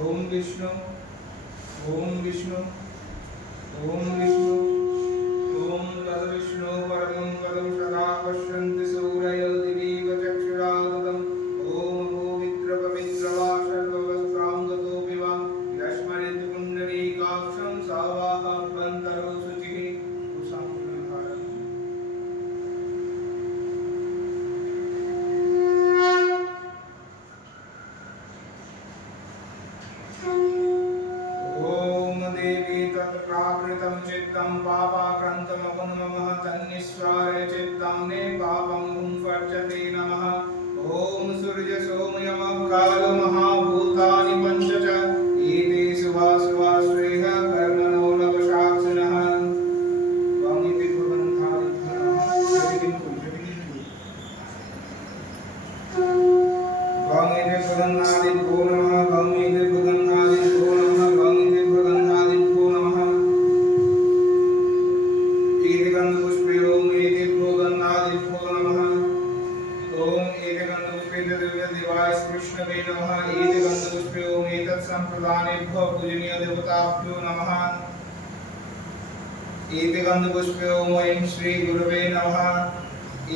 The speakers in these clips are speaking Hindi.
ओम विष्णु ओम विष्णु ओम विष्णु ओम तद्विष्णु परमं पदं सदा पश्यन्ति सूरयो दिवीव चक्षुरादतम् ओम पवित्र पवित्र वा सर्ववक्त्रां गतोऽपि वा यस्मरेत् पुण्डरीकाक्षं सावाह अभ्यन्तरो शुचिः कुशाङ्कुलधारम् प्राकृतं चित्तं पापाक्रान्तमपुन्ममः तन्निस्वारे चित्तं ने पापं हुंफर्चते नमः ॐ सूर्य सोमयमः कालमहाभूतानि पञ्च च एते शुभाशुभा श्रेयः कर्मणो नवशाक्षिणः वामिति भवन्तादिभ्यो वामिति भवन्तादिभ्यो नमः वामिति भवन्तादिभ्यो नमः वामिति भवन्तादिभ्यो नमः एतिगन्धपुष्पे ओम एतिभ्यो गन्धादिभ्यो नमः ओम एतिगन्धपुष्पे दिव्यदेवाय कृष्णवे नमः एतिगन्धपुष्पे ओम एतत्सम्प्रदानेभ्यो पूजनीय देवताभ्यो नमः एतिगन्धपुष्पे ओम ऐं श्री गुरवे नमः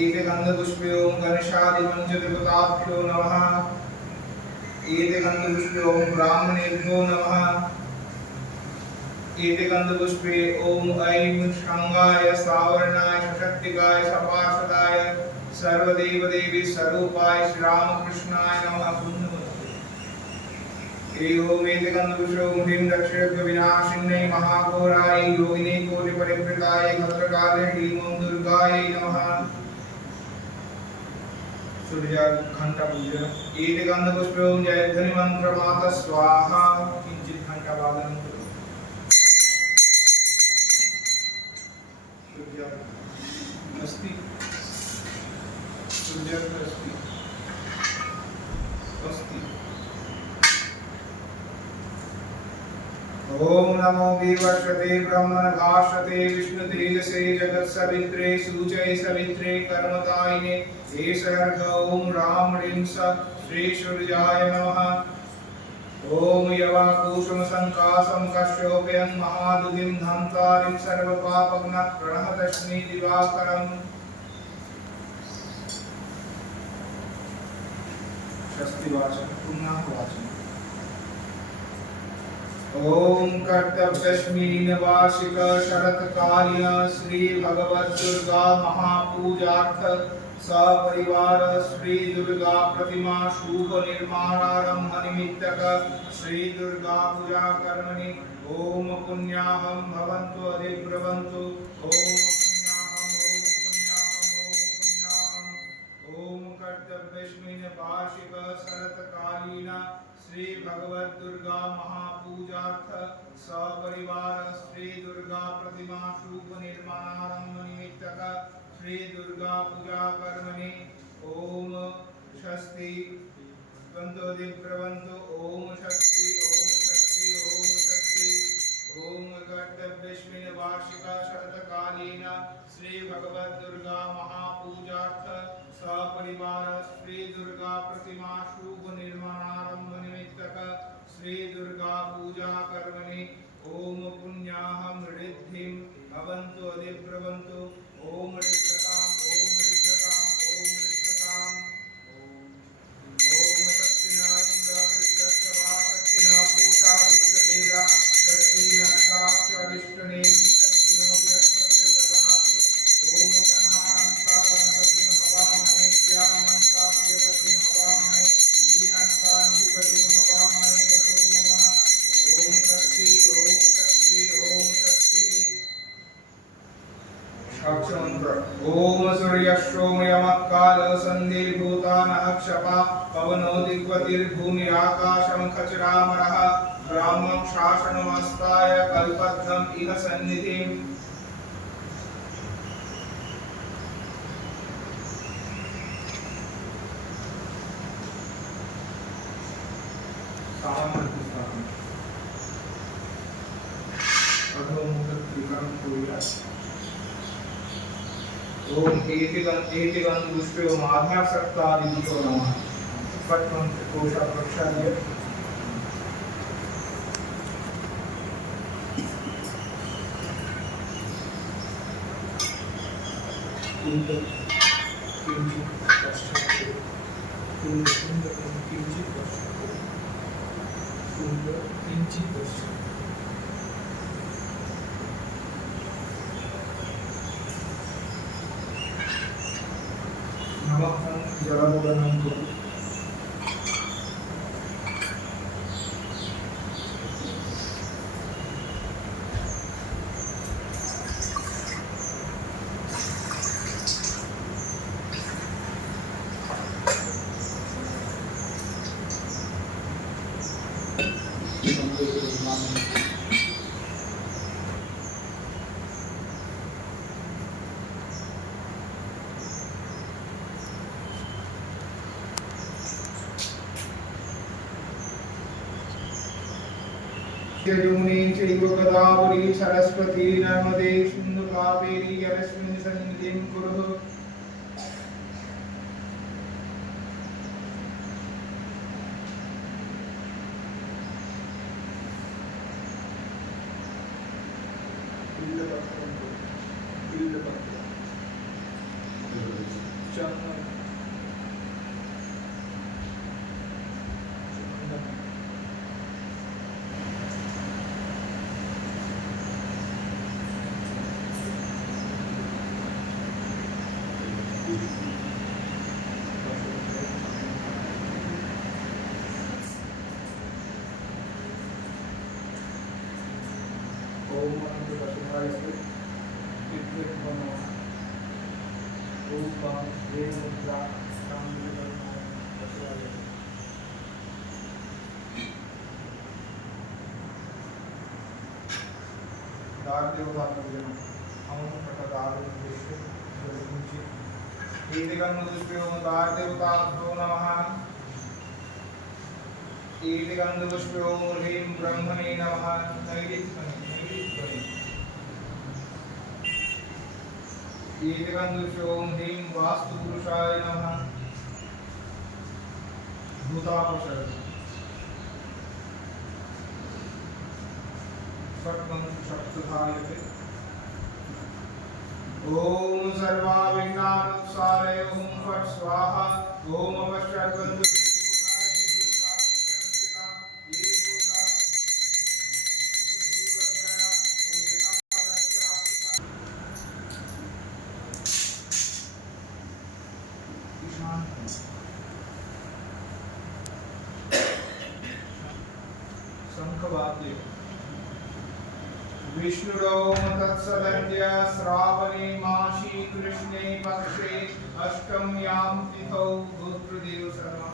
एतिगन्धपुष्पे ओम गणेशादिपञ्चदेवताभ्यो नमः एतिगन्धपुष्पे ओम ब्राह्मणेभ्यो नमः एतिगन्धपुष्पे ओम ऐं शृंगाय सावर्णाय सशक्तिकाय सपार्षदाय सर्वदेवदेवी स्वरूपाय श्रीरामकृष्णाय नमः ओम एतिगन्धपुष्पे ओम ह्रीं दक्षिणविनाशिन्यै महाघोराय योगिनी कोटिपरिवृताय भद्रकाले ह्रीं ओम दुर्गायै नमः सूर्य घंटा पूजा एतिगन्धपुष्पे ओम जयध्वनि मंत्र माता स्वाहा किंचित घंटा वादनं अस्ति सूर्यास्ति अस्ति ओम नमो विवर्षते ब्रह्मण भाषते विष्णु तेजसे जगत सवित्रे सूचय सवित्रे कर्मदायिने ईशर्घ ओम राम ह्रीं श्री सूर्याय नमः ओम यवाकुसुम संकासं कश्योपयं महादुतिं धन्तारिं सर्वपापघ्नः प्रणहतश्मी दिवाकरम् षष्ठीवाचन पुनः वाचन ओम कर्तव्यश्मीन वार्षिक शरत्कालीन श्री भगवत दुर्गा महापूजार्थ सपरिवार श्री दुर्गा प्रतिमा शुभ निर्माणारंभ निमित्तक श्री दुर्गा पूजा कर्मणि ओम पुण्याहं भवन्तु अधिब्रवन्तु ओम पुण्याहं ओम कर्तव्यश्मीन वार्षिक शरत्कालीन श्री भगवत दुर्गा महापूजार्थ सपरिवार श्री दुर्गा प्रतिमा शुभ निर्माणारंभ निमित्तक श्री दुर्गा पूजा कर्मणि ओम षष्ठी बंतो दिव्रवंतो ओम षष्ठी ओम षष्ठी ओम षष्ठी ओम कर्तव्यश्मीन वार्षिक शरत्कालीन श्री भगवत दुर्गा महापूजार्थ सपरिवार श्री दुर्गा प्रतिमा शुभ निर्माणारंभ निमित्तक श्री दुर्गा पूजा कर्मणि ओम पुण्याहं ऋद्धिं भवन्तु अधिब्रवन्तु ओम ऋद्धताम् ओम ऋद्धताम् ओम ऋद्धताम् ओम शक्तिना इंद्र वृद्धस्य वा शक्तिना पूषा विश्ववेदा शक्तिना साक्षादिष्टने शक्तिनो बृहस्पतिर्दधातु ओम गणानान्ता गणपतिं हवामहे प्रियामन्ता प्रियपतिं हवामहे दिव्यान्ता अधिपतिं हवामहे वसो नमः ओम शक्ति ओम शक्ति ओम शक्ति अक्षमंत्र ओम सूर्यश्रोमयमः काल संधि भूतानः क्षपा पवनो दिग्वतिर्भूमिराकाशं खचरामरः ब्राह्मं शासनमस्ताय कल्पद्धम् इह सन्निधिम् ओम एतिगन्धपुष्पे आधारसक्तादिभ्यो नमः पट्टं कोशा प्रक्षाल्य नमः जलमुदनं कुरु यमुने चैव गोदावरी सरस्वती नर्मदे सिन्धु कावेरी जलेस्मिन् सन्निधिं कुरु ब्रह्मणे नमः ॐ ह्रीं वास्तुपुरुषाय नमः भूतापशय शक्तधायते ओम सर्वाविघ्नानुसारे ओम फट् स्वाहा ओम अवश्यर्गन्धु विष्णुरोम तत्सदन्य श्रावणे मासी कृष्णे पक्षे अष्टम्यां तिथौ गोत्रदेव शर्मा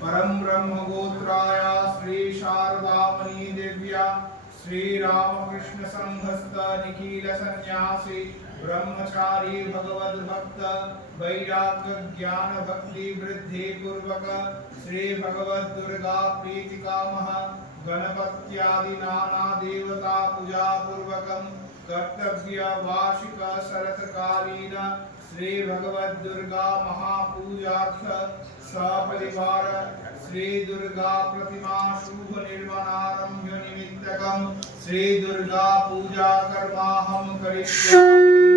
परम ब्रह्म गोत्राय श्री शारदामणि दिव्या श्री रामकृष्ण संघस्थ निखिल सन्यासी ब्रह्मचारी भगवद भक्त वैराग्य ज्ञान भक्ति वृद्धि पूर्वक श्री भगवद दुर्गा प्रीति कामः गणपत्यादि नाना देवता पूजा पूर्वकम कर्तव्य वार्षिक शरतकालीन श्री भगवद दुर्गा महापूजार्थ सपरिवार श्री दुर्गा प्रतिमा शुभ निर्माणारंभ निमित्तकम श्री दुर्गा पूजा कर्माहं करिष्यामि।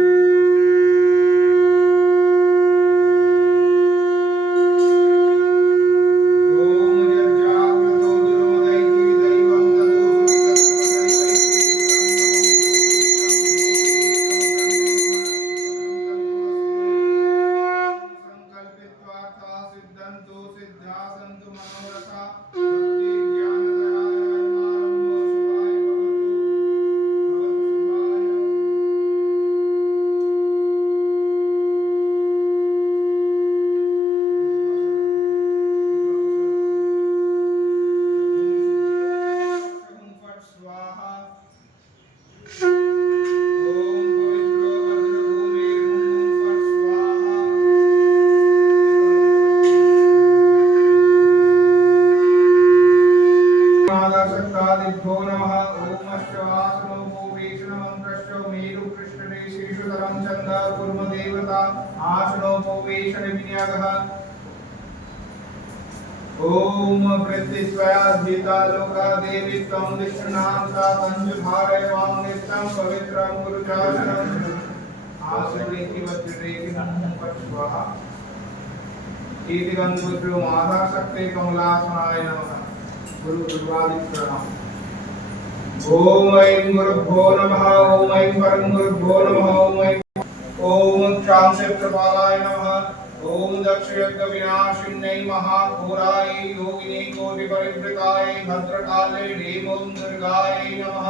ओम वृत्तिस्वयाधीता लोका देवी त्वं विष्णुनाम सा तंजुभारय वां नित्यं पवित्रं गुरुचारणं आसुरेति वज्रेति फट स्वाहा इति गंधपुत्र माता शक्ति कमलासनाय नमः गुरु गुरुवादित्य प्रणाम। ओम ऐं गुरुभ्यो नमः ओम ऐं परम गुरुभ्यो नमः ओम क्षांशत्रपालाय नमः ओम दक्षयज्ञ विनाशिन्यै महाघोराय योगिनी कोटि परिवृताय भद्रकाले ह्रीं दुर्गायै नमः।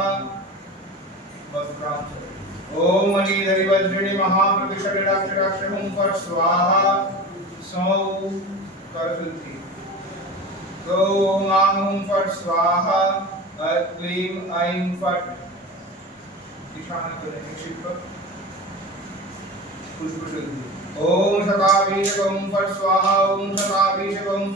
ओम मणिधरी वज्रिणी महाप्रतिशरीराक्षराक्षहं पर स्वाहा सौ करसुद्धि ओम आं फट स्वाहा क्लीं ऐं फट ईशान को निक्षिप पुष्प शुद्धि ओम शताभिषेकं फट स्वाहा ओम शताभिषेकं